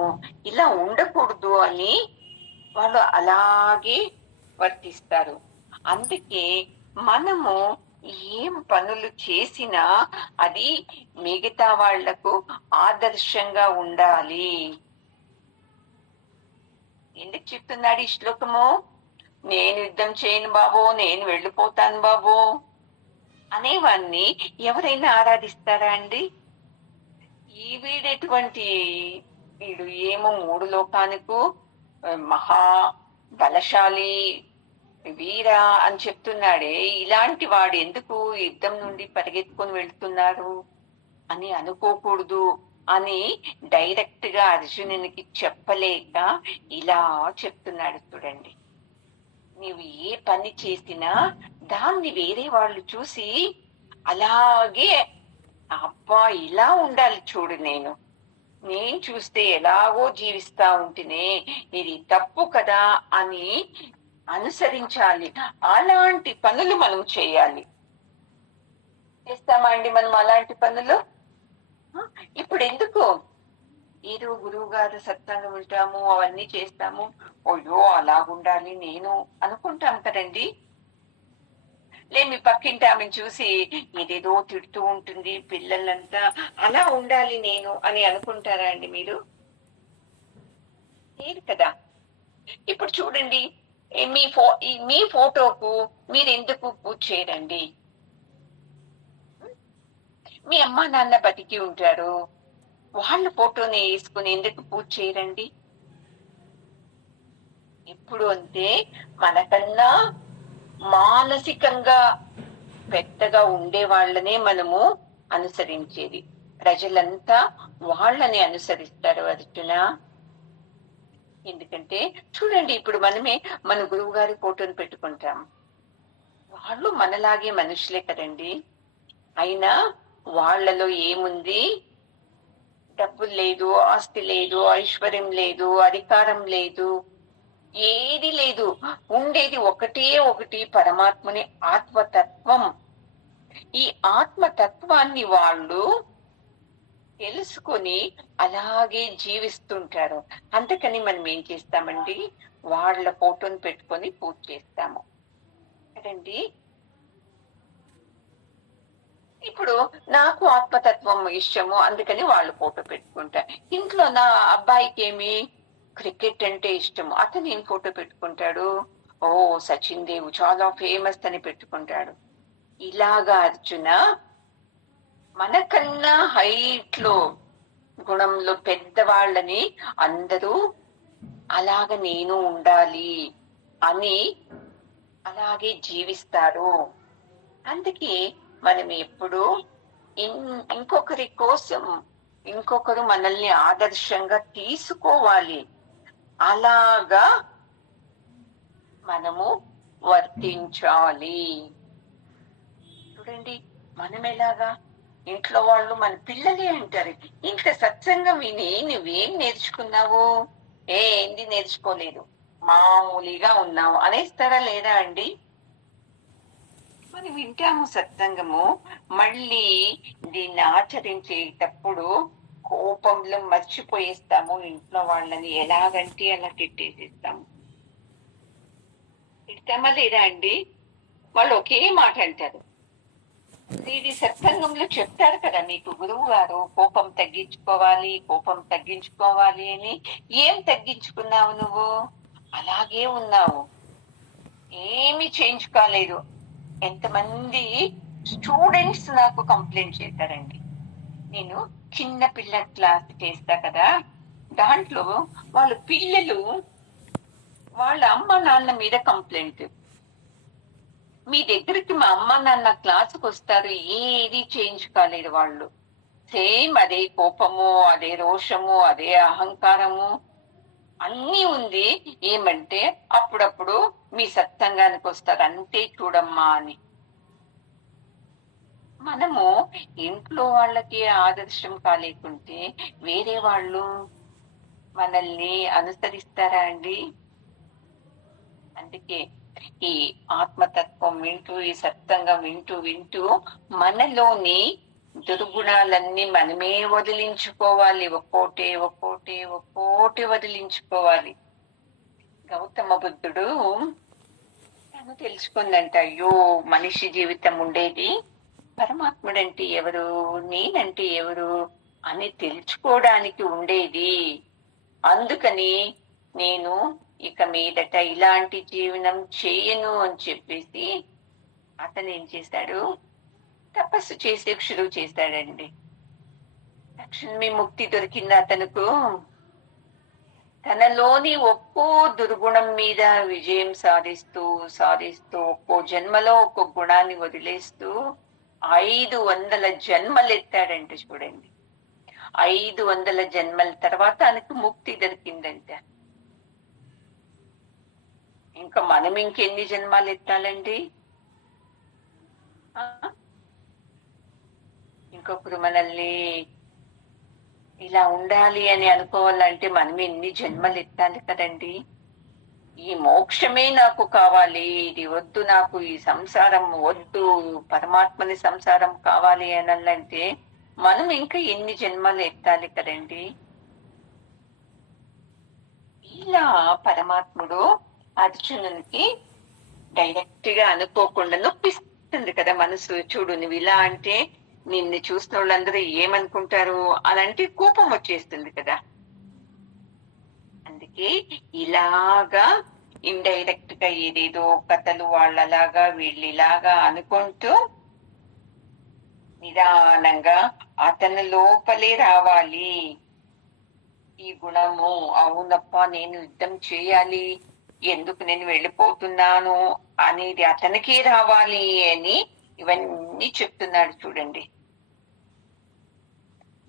ఇలా ఉండకూడదు అని వాళ్ళు అలాగే వర్తిస్తారు. అందుకే మనము ఏం పనులు చేసినా అది మిగతా వాళ్లకు ఆదర్శంగా ఉండాలి. ఎందుకు చెప్తున్నాడు ఈ శ్లోకము? నేను యుద్ధం చేయను బాబో, నేను వెళ్ళిపోతాను బాబో అనేవాన్ని ఎవరైనా ఆరాధిస్తారా అండి? వీడు ఏమో 3 లోకాలకు మహా బలశాలి వీర అని చెప్తున్నాడే, ఇలాంటి వాడు ఎందుకు యుద్ధం నుండి పరిగెత్తుకొని వెళ్తున్నారు అని అనుకోకూడదు అని డైరెక్ట్ గా అర్జునునికి చెప్పలేక ఇలా చెప్తున్నాడు. చూడండి, నీవు ఏ పని చేసినా దాన్ని వేరే వాళ్ళు చూసి అలాగే అబ్బా ఇలా ఉండాలి చూడు, నేను చూస్తే ఎలాగో జీవిస్తా ఉంటేనే ఇది తప్పు కదా అని అనుసరించాలి. అలాంటి పనులు మనం చేయాలి. చేస్తామా అండి మనం అలాంటి పనులు? ఇప్పుడు ఎందుకు ఏదో గురువు గారు సత్సంగం ఉంటాము, అవన్నీ చేస్తాము, అయ్యో అలాగుండాలి నేను అనుకుంటాం కదండి. మీ పక్కింటి ఆమెను చూసి ఏదేదో తిడుతూ ఉంటుంది, పిల్లలంతా అలా ఉండాలి నేను అని అనుకుంటారా అండి మీరు? లేదు కదా. ఇప్పుడు చూడండి, మీ ఫోటోకు మీరు ఎందుకు పూజ చేయరండి? మీ అమ్మా నాన్న బతికి ఉంటారు, వాళ్ళ ఫోటోని వేసుకుని ఎందుకు పూజ చేయరండి? ఎప్పుడు అంతే, మనకన్నా మానసికంగా పెద్దగా ఉండే వాళ్ళనే మనము అనుసరించేది. ప్రజలంతా వాళ్ళని అనుసరిస్తారు అర్జున. ఎందుకంటే చూడండి, ఇప్పుడు మనమే మన గురువు గారి ఫోటోని పెట్టుకుంటాం, వాళ్ళు మనలాగే మనుషులే కదండి. అయినా వాళ్లలో ఏముంది? డబ్బులు లేదు, ఆస్తి లేదు, ఐశ్వర్యం లేదు, అధికారం లేదు, ఏది లేదు. ఉండేది ఒకటి, పరమాత్మని ఆత్మతత్వం. ఈ ఆత్మతత్వాన్ని వాళ్ళు తెలుసుకుని అలాగే జీవిస్తుంటారు. అందుకని మనం ఏం చేస్తామండి, వాళ్ళ ఫోటోని పెట్టుకొని పూజ చేస్తాము కదండి. ఇప్పుడు నాకు ఆత్మతత్వం ఇష్టము, అందుకని వాళ్ళు ఫోటో పెట్టుకుంటా. ఇంట్లో నా అబ్బాయికి ఏమి క్రికెట్ అంటే ఇష్టము, అతను ఏం ఫోటో పెట్టుకుంటాడు, ఓ సచిన్ దేవ్ చాలా ఫేమస్ అని పెట్టుకుంటాడు. ఇలాగా అర్జున, మనకన్నా హైట్ లో గుణంలో పెద్దవాళ్ళని అందరూ అలాగ నేను ఉండాలి అని అలాగే జీవిస్తారు. అందుకే మనం ఎప్పుడు ఇంకొకరి కోసం ఇంకొకరు మనల్ని ఆదర్శంగా తీసుకోవాలి, అలాగా మనము వర్తించాలి. చూడండి, మనం ఎలాగా, ఇంట్లో వాళ్ళు మన పిల్లలే అంటారు, ఇంత సత్సంగం విని నువ్వేం నేర్చుకున్నావు? ఏంది నేర్చుకోలేదు. మామూలుగా ఉన్నాము అనేస్తారా లేదా అండి? మరి వింటాము సత్సంగము, మళ్ళీ దీన్ని ఆచరించేటప్పుడు కోపంలో మర్చిపోయేస్తాము, ఇంట్లో వాళ్ళని ఎలాగంటే అలా తిట్టేసేస్తాము. తిడతామా లేదా అండి? వాళ్ళు ఒకే మాట అంటారు. ఇది సత్సంగంలో చెప్తారు కదా మీకు గురువు గారు, కోపం తగ్గించుకోవాలి అని. ఏం తగ్గించుకున్నావు నువ్వు? అలాగే ఉన్నావు, ఏమి చేంజ్ కాలేదు. ఎంతమంది స్టూడెంట్స్ నాకు కంప్లైంట్ చేశారండి. నేను చిన్న పిల్లల క్లాస్ చేస్తా కదా, దాంట్లో వాళ్ళ పిల్లలు వాళ్ళ అమ్మ నాన్న మీద కంప్లైంట్. మీ దగ్గరికి మా అమ్మ నాన్న క్లాసుకు వస్తారు, ఏది చేంజ్ కాలేదు వాళ్ళు. సేమ్ అదే కోపము, అదే రోషము, అదే అహంకారము అన్నీ ఉంది. ఏమంటే అప్పుడప్పుడు మీ సత్సంగానికి వస్తారు అంతే చూడమ్మా అని. మనము ఇంట్లో వాళ్ళకి ఆదర్శం కాలేకుంటే వేరే వాళ్ళు మనల్ని అనుసరిస్తారా అండి? అందుకే ఈ ఆత్మతత్వం వింటూ, ఈ సత్సంగం వింటూ వింటూ మనలోని దుర్గుణాలన్నీ మనమే వదిలించుకోవాలి. ఒక్కోటి వదిలించుకోవాలి. గౌతమ బుద్ధుడు తను తెలుసుకుందంట, అయ్యో మనిషి జీవితం ఉండేది పరమాత్ముడంటే ఎవరు, నేనంటే ఎవరు అని తెలుసుకోవడానికి ఉండేది. అందుకని నేను ఇక మీదట ఇలాంటి జీవనం చేయను అని చెప్పేసి అతను ఏం చేశాడు, తపస్సు చేసే షురువు చేశాడండి. తక్షణమే ముక్తి దొరికింది అతనుకు. తనలోని ఒక్కో దుర్గుణం మీద విజయం సాధిస్తూ ఒక్కో జన్మలో ఒక్కో గుణాన్ని వదిలేస్తూ 500 జన్మలు ఎత్తాడంట. చూడండి, 500 జన్మల తర్వాత తనకు ముక్తి దొరికిందంట. ఇంకా మనం ఇంకెన్ని జన్మాలు ఎత్తాలండి? ఇంకొకరు మనల్ని ఇలా ఉండాలి అని అనుకోవాలంటే మనం ఎన్ని జన్మలు ఎత్తాలి కదండి. ఈ మోక్షమే నాకు కావాలి, ఇది వద్దు, నాకు ఈ సంసారం వద్దు, పరమాత్మని సంసారం కావాలి అనంటే మనం ఇంకా ఎన్ని జన్మలు ఎత్తాలి కదండి. ఇలా పరమాత్ముడు అర్జునునికి డైరెక్ట్ గా అనుకోకుండా నొప్పిస్తుంది కదా మనసు. చూడు, నువ్వు ఇలా అంటే నిన్ను చూసిన వాళ్ళందరూ ఏమనుకుంటారు అనంటే కోపం వచ్చేస్తుంది కదా. అందుకే ఇలాగా ఇండైరెక్ట్ గా ఏదేదో కథలు వాళ్ళలాగా వీళ్ళలాగా అనుకుంటూ నిదానంగా అతని లోపలే రావాలి ఈ గుణము. అవునప్ప, నేను యుద్ధం చేయాలి, ఎందుకు నేను వెళ్ళిపోతున్నాను అనేది అతనికే రావాలి అని ఇవన్నీ చెప్తున్నాడు. చూడండి,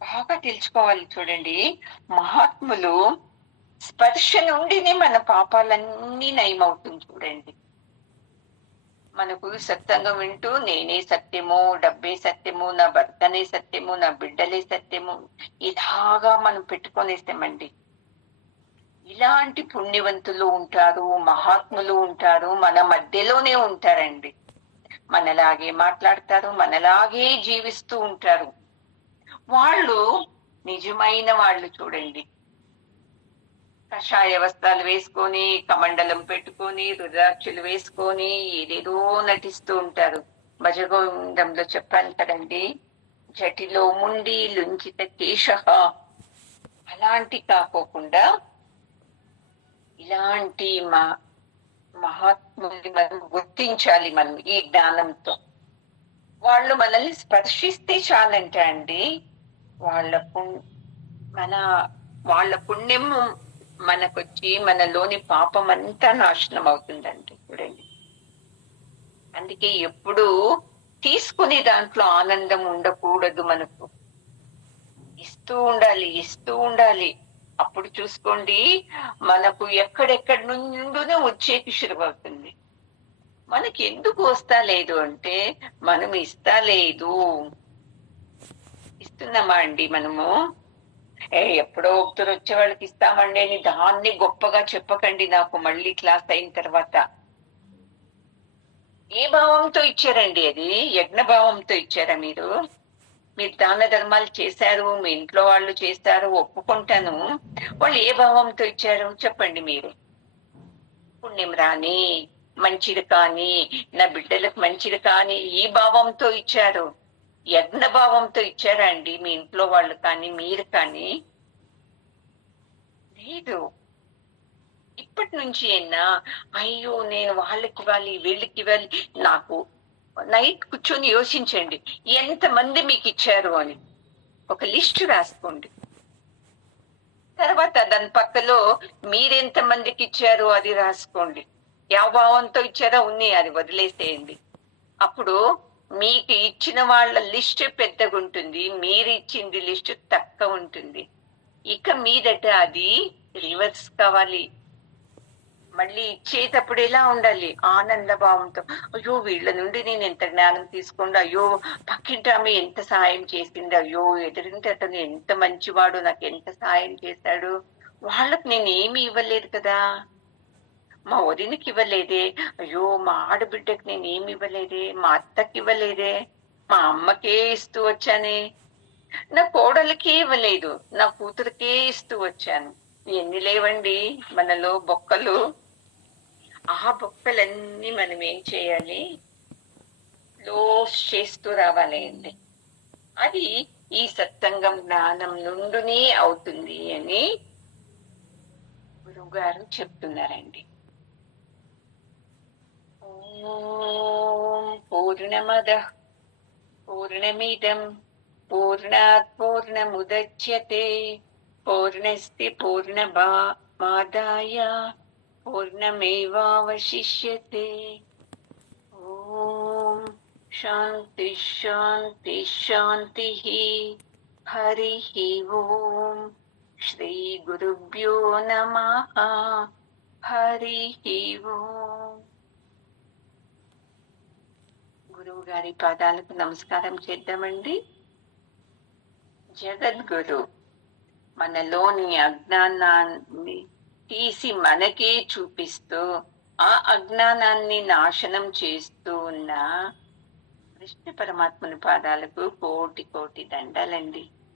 బాగా తెలుసుకోవాలి. చూడండి, మహాత్ములు స్పర్శ నుండినే మన పాపాలన్నీ నయమవుతుంది. చూడండి, మనకు సత్సంగం వింటూ నేనే సత్యము, డబ్బే సత్యము, నా భర్తనే సత్యము, నా బిడ్డలే సత్యము ఇలాగా మనం పెట్టుకొనేస్తామండి. ఇలాంటి పుణ్యవంతులు ఉంటారు, మహాత్ములు ఉంటారు, మన మధ్యలోనే ఉంటారండి. మనలాగే మాట్లాడతారు, మనలాగే జీవిస్తూ ఉంటారు. వాళ్ళు నిజమైన వాళ్ళు. చూడండి, కషాయ వస్త్రాలు వేసుకొని, కమండలం పెట్టుకొని, రుద్రాక్షలు వేసుకొని ఏదేదో నటిస్తూ ఉంటారు. భజగోవిందంలో చెప్పాను కదండి, జటిలో ముండి లుంచిత కేశ. అలాంటి కాకోకుండా ఇలాంటి మహాత్ముల్ని మనం గుర్తించాలి. మనం ఈ జ్ఞానంతో వాళ్ళు మనల్ని స్పర్శిస్తే చాలంట అండి, వాళ్ళ పుణ్యం మనకొచ్చి మనలోని పాపం అంతా నాశనం అవుతుందండి. చూడండి, అందుకే ఎప్పుడు తీసుకునే దాంట్లో ఆనందం ఉండకూడదు. మనకు ఇస్తూ ఉండాలి. అప్పుడు చూసుకోండి, మనకు ఎక్కడెక్కడి నుండినే వచ్చేకి శురువవుతుంది. మనకి ఎందుకు వస్తా లేదు అంటే మనం ఇస్తున్నామా అండి? మనము ఎప్పుడో ఒకరు వచ్చే వాళ్ళకి ఇస్తామండి అని దాన్ని గొప్పగా చెప్పకండి నాకు మళ్ళీ క్లాస్ అయిన తర్వాత. ఏ భావంతో ఇచ్చారండి అది? యజ్ఞ భావంతో ఇచ్చారా మీరు? మీరు దాన ధర్మాలు చేశారు, మీ ఇంట్లో వాళ్ళు చేస్తారు, ఒప్పుకుంటాను. వాళ్ళు ఏ భావంతో ఇచ్చారు చెప్పండి మీరు. పుణ్యం రాని, మంచిది కానీ, నా బిడ్డలకు మంచిది కానీ ఈ భావంతో ఇచ్చారు. యజ్ఞ భావంతో ఇచ్చారా అండి మీ ఇంట్లో వాళ్ళు కానీ, మీరు కానీ? లేదు. ఇప్పటి నుంచి అయినా అయ్యో నేను వాళ్ళకి ఇవ్వాలి, వీళ్ళకి ఇవ్వాలి. నాకు నైట్ కూర్చొని యోచించండి, ఎంతమంది మీకు ఇచ్చారు అని ఒక లిస్ట్ రాసుకోండి. తర్వాత దాని పక్కలో మీరెంత మందికి ఇచ్చారు అది రాసుకోండి. ಯಾವ భావంతో ఇచ్చారో ఉన్ని అది వదిలేసేయండి. అప్పుడు మీకు ఇచ్చిన వాళ్ళ లిస్ట్ పెద్దగా ఉంటుంది, మీరు ఇచ్చింది లిస్ట్ తక్కువ ఉంటుంది. ఇక మీదట అది రివర్స్ కావాలి. మళ్ళీ ఇచ్చేటప్పుడు ఎలా ఉండాలి? ఆనంద భావంతో, అయ్యో వీళ్ళ నుండి నేను ఎంత జ్ఞానం తీసుకోండి, అయ్యో పక్కింటి ఆమె ఎంత సాయం చేసింది, అయ్యో ఎదురింటి అతను ఎంత మంచివాడు, నాకు ఎంత సాయం చేశాడు. వాళ్ళకి నేను ఏమి ఇవ్వలేదు కదా, మా వదినకి ఇవ్వలేదే, అయ్యో మా ఆడబిడ్డకి నేను ఏమి ఇవ్వలేదే, మా అత్తకి ఇవ్వలేదే, మా అమ్మకే ఇస్తూ వచ్చానే, నా కోడలికే ఇవ్వలేదు, నా కూతురికే ఇస్తూ వచ్చాను. ఎన్ని లేవండి మనలో బొక్కలు. ఆ బొక్కలన్నీ మనం ఏం చేయాలి? క్లోజ్ చేస్తూ రావాలి అండి. అది ఈ సత్సంగం జ్ఞానం నుండినే అవుతుంది అని గురువు గారు చెప్తున్నారండి. ఓం పూర్ణమద పూర్ణమిదం పూర్ణాత్ పూర్ణముదచ్యతే పూర్ణస్తి పూర్ణమాదాయ పూర్ణమేవావశిష్యతే. ఓం శాంతి శాంతి శాంతి. హరి ఓం. శ్రీ గురుభ్యో నమః. హరి ఓం. గురువు గారి పాదాలకు నమస్కారం చేద్దామండి. జగద్గురు మనలోని అజ్ఞానాన్ని తీసి మనకే చూపిస్తూ ఆ అజ్ఞానాన్ని నాశనం చేస్తూ ఉన్న కృష్ణ పరమాత్మని పాదాలకు కోటి కోటి దండాలండి.